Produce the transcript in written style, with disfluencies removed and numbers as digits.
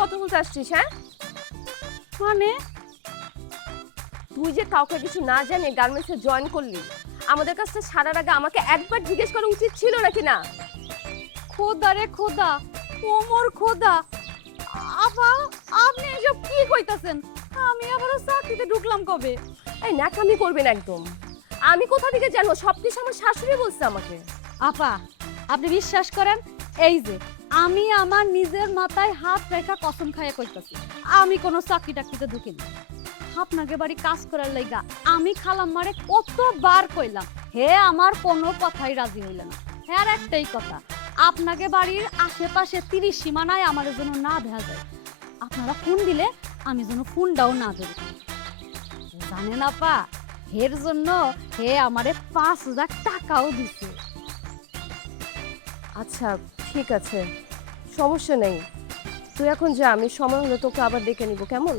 কথা বলতে আসছিস? হ্যাঁ, মানে তুই যে কাউকে কিছু না জানিয়ে গার্মেন্টসে জয়েন করলি, আমাদের কাছে ছাড়ার আগে আমাকে একবার জিজ্ঞেস করা উচিত ছিল নাকি না? খোদা রে খোদা, ওমর খোদা, আপা আপনি এসব কি কইতাছেন? আমি আবারও চাকরিতে ঢুকলাম কবে? এই ন্যাকামি করবেন একদম। আমি কোথা থেকে জানবো? সবকিছু আমার শাশুড়ি বলছে আমাকে। আপা আপনি বিশ্বাস করেন, এই যে আমি আমার নিজের মাথায় হাত রেখা কসম খাইয়া কইতাছি, আমি কোনো চাকরি টাকরিতে ঢুকিনি। আপনাকে বাড়ি কাজ করার লাইগা আমি খালাম্মারে কতবার কইলাম, হে আমার কোনো কথাই রাজি হইল না। হ্যাঁ একটাই কথা, আপনাকে বাড়ির আশেপাশে 30 সীমানায় আমার জন্য না দেখা যায়। আপনারা ফোন দিলে আমি যেন ফোনটাও না ধরি। জানেন আপা, এর জন্য হে আমারে 5,000 টাকাও দিছে। আচ্ছা, ঠিক আছে, সমস্যা নেই। তুই এখন যা, আমি সময় হলে তোকে আবার ডেকে নিব, কেমন?